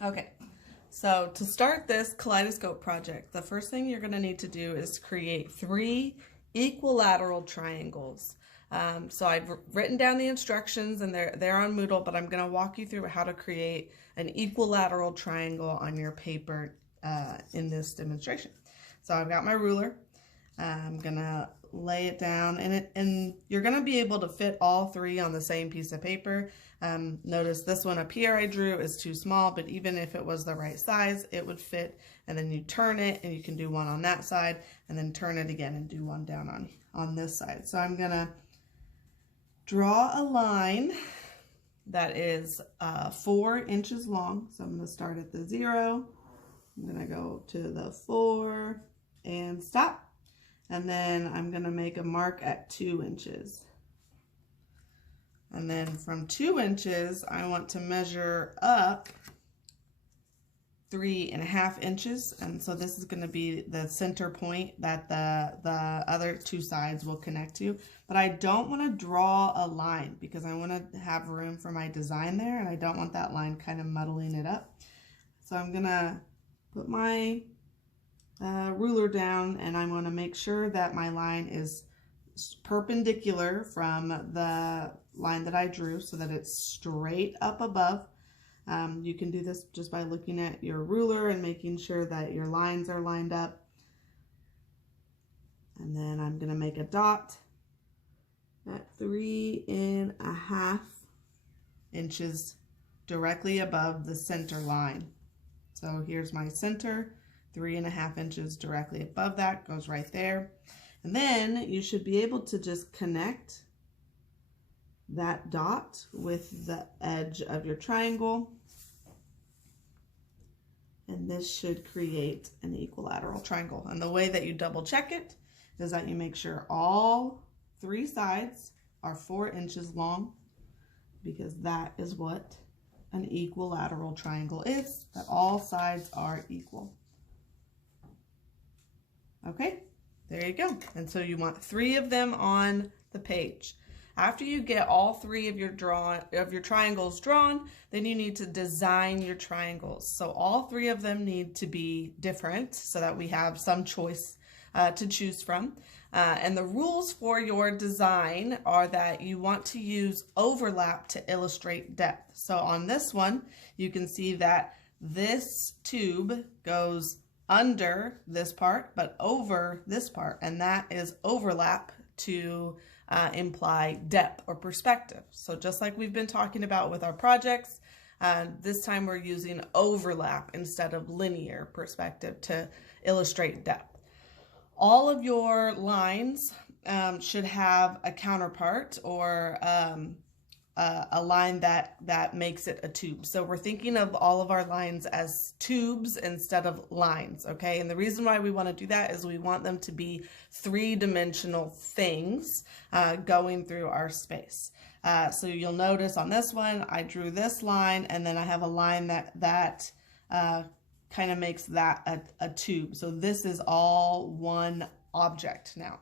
Okay, so to start this kaleidoscope project, the first thing you're going to need to do is create 3 equilateral triangles. So I've written down the instructions and they're on Moodle, but I'm going to walk you through how to create an equilateral triangle on your paper in this demonstration. So I've got my ruler. I'm going to lay it down and you're going to be able to fit all 3 on the same piece of paper. Notice this one up here I drew is too small, but even if it was the right size, it would fit. And then you turn it and you can do one on that side and then turn it again and do one down on this side. So I'm going to draw a line that is 4 inches long. So I'm going to start at the 0. I'm going to go to the 4 and stop. And then I'm going to make a mark at 2 inches. And then from 2 inches, I want to measure up 3.5 inches. And so this is going to be the center point that the other 2 sides will connect to. But I don't want to draw a line because I want to have room for my design there. And I don't want that line kind of muddling it up. So I'm going to put my ruler down and I'm going to make sure that my line is perpendicular from the line that I drew so that it's straight up above. You can do this just by looking at your ruler and making sure that your lines are lined up. And then I'm going to make a dot at 3.5 inches directly above the center line. So here's my center. 3.5 inches directly above that goes right there. And then you should be able to just connect that dot with the edge of your triangle. And this should create an equilateral triangle. And the way that you double check it is that you make sure all 3 sides are 4 inches long, because that is what an equilateral triangle is, that all sides are equal. Okay, there you go. And so you want 3 of them on the page. After you get all 3 of your triangles drawn, then you need to design your triangles. So all 3 of them need to be different so that we have some choice to choose from. And the rules for your design are that you want to use overlap to illustrate depth. So on this one, you can see that this tube goes under this part, but over this part, and that is overlap to imply depth or perspective. So just like we've been talking about with our projects, this time we're using overlap instead of linear perspective to illustrate depth. All of your lines should have a counterpart or a line that makes it a tube. So we're thinking of all of our lines as tubes instead of lines, okay? And the reason why we want to do that is we want them to be 3-dimensional things going through our space. So you'll notice on this one, I drew this line and then I have a line that kind of makes that a tube. So this is all one object now.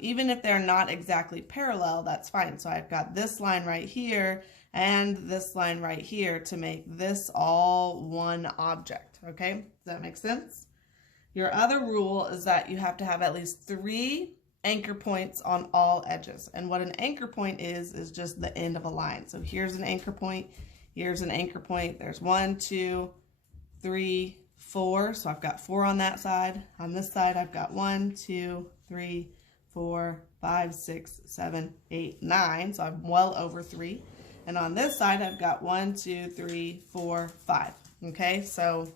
Even if they're not exactly parallel, that's fine. So I've got this line right here and this line right here to make this all one object. Okay, does that make sense? Your other rule is that you have to have at least 3 anchor points on all edges. And what an anchor point is just the end of a line. So here's an anchor point, here's an anchor point. There's 1, 2, 3, 4. So I've got 4 on that side. On this side, I've got 1, 2, 3, 4, 5, 6, 7, 8, 9. So I'm well over 3. And on this side, I've got 1, 2, 3, 4, 5. Okay, so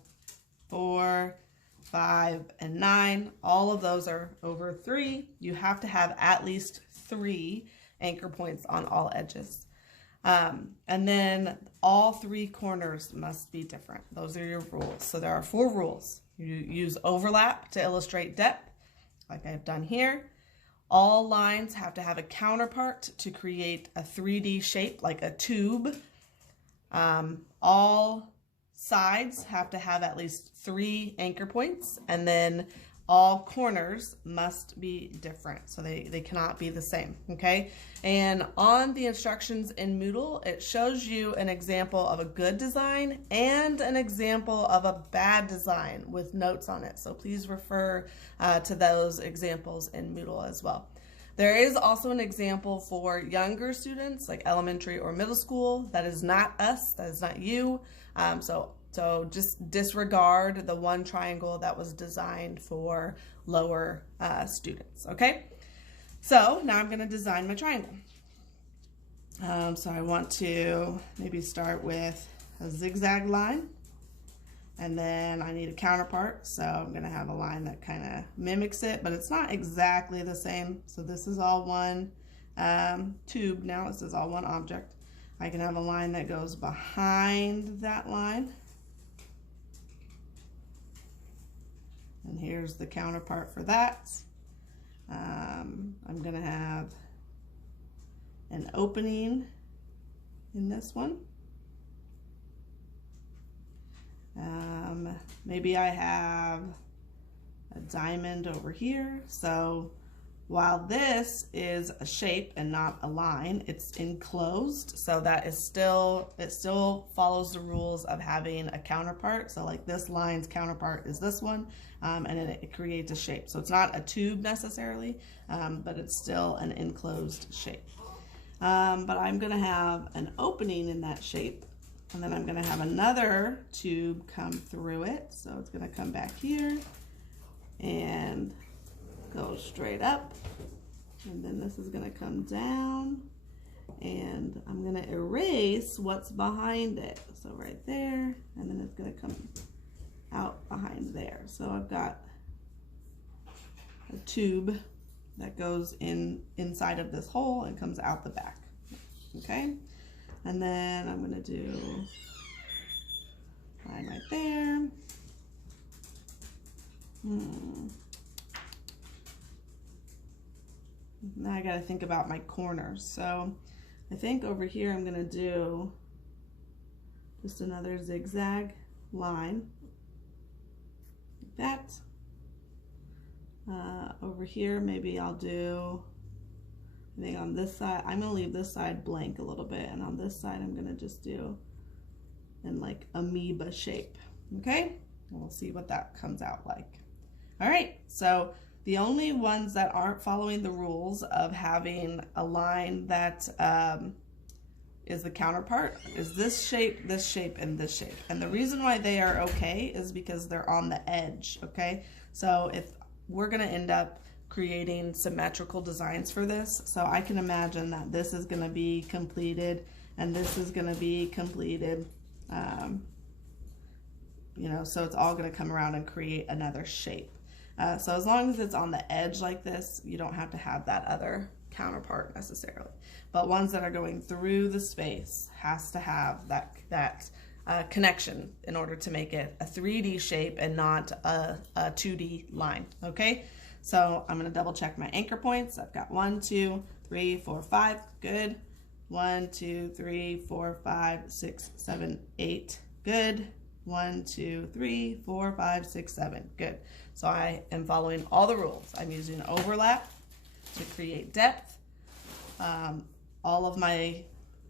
4, 5, and 9. All of those are over 3. You have to have at least 3 anchor points on all edges. And then all 3 corners must be different. Those are your rules. So there are 4 rules. You use overlap to illustrate depth, like I've done here. All lines have to have a counterpart to create a 3D shape like a tube. All sides have to have at least 3 anchor points, and then all corners must be different. So they cannot be the same, okay? And on the instructions in Moodle, it shows you an example of a good design and an example of a bad design with notes on it. So please refer to those examples in Moodle as well. There is also an example for younger students, like elementary or middle school. That is not us, that is not you. So just disregard the one triangle that was designed for lower students, okay? So now I'm gonna design my triangle. So I want to maybe start with a zigzag line, and then I need a counterpart. So I'm gonna have a line that kind of mimics it, but it's not exactly the same. So this is all one tube now, this is all one object. I can have a line that goes behind that line. And here's the counterpart for that. I'm gonna have an opening in this one. Maybe I have a diamond over here. So while this is a shape and not a line, it's enclosed. So that is still, it still follows the rules of having a counterpart. So like this line's counterpart is this one, and then it creates a shape. So it's not a tube necessarily, but it's still an enclosed shape. But I'm gonna have an opening in that shape, and then I'm gonna have another tube come through it. So it's gonna come back here and go straight up, and then this is gonna come down, and I'm gonna erase what's behind it. So right there, and then it's gonna come out behind there. So I've got a tube that goes inside of this hole and comes out the back, okay? And then I'm gonna do line right there. Now I gotta think about my corners. So I think over here I'm gonna do just another zigzag line, like that. Over here, maybe I'll do, I think on this side, I'm gonna leave this side blank a little bit, and on this side I'm gonna just do in like amoeba shape, okay? And we'll see what that comes out like. All right, so the only ones that aren't following the rules of having a line that is the counterpart is this shape, and this shape. And the reason why they are okay is because they're on the edge, okay? So if we're gonna end up creating symmetrical designs for this, so I can imagine that this is gonna be completed and this is gonna be completed, you know, so it's all gonna come around and create another shape. So as long as it's on the edge like this, you don't have to have that other counterpart necessarily. But ones that are going through the space has to have that connection in order to make it a 3D shape and not a 2D line, okay? So I'm gonna double check my anchor points. I've got 1, 2, 3, 4, 5, good. 1, 2, 3, 4, 5, 6, 7, 8, good. 1, 2, 3, 4, 5, 6, 7, good. So I am following all the rules. I'm using overlap to create depth. All of my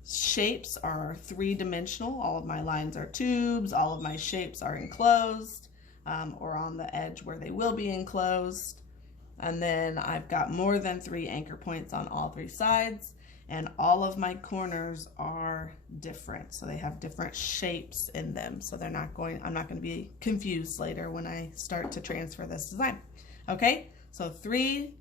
shapes are 3-dimensional. All of my lines are tubes. All of my shapes are enclosed or on the edge where they will be enclosed. And then I've got more than 3 anchor points on all 3 sides. And all of my corners are different. So they have different shapes in them. So they're not going, I'm not going to be confused later when I start to transfer this design. Okay, so 3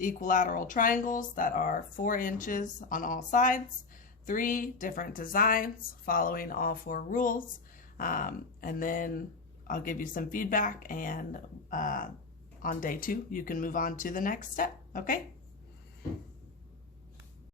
equilateral triangles that are 4 inches on all sides, 3 different designs following all 4 rules. And then I'll give you some feedback, and on day 2, you can move on to the next step, okay?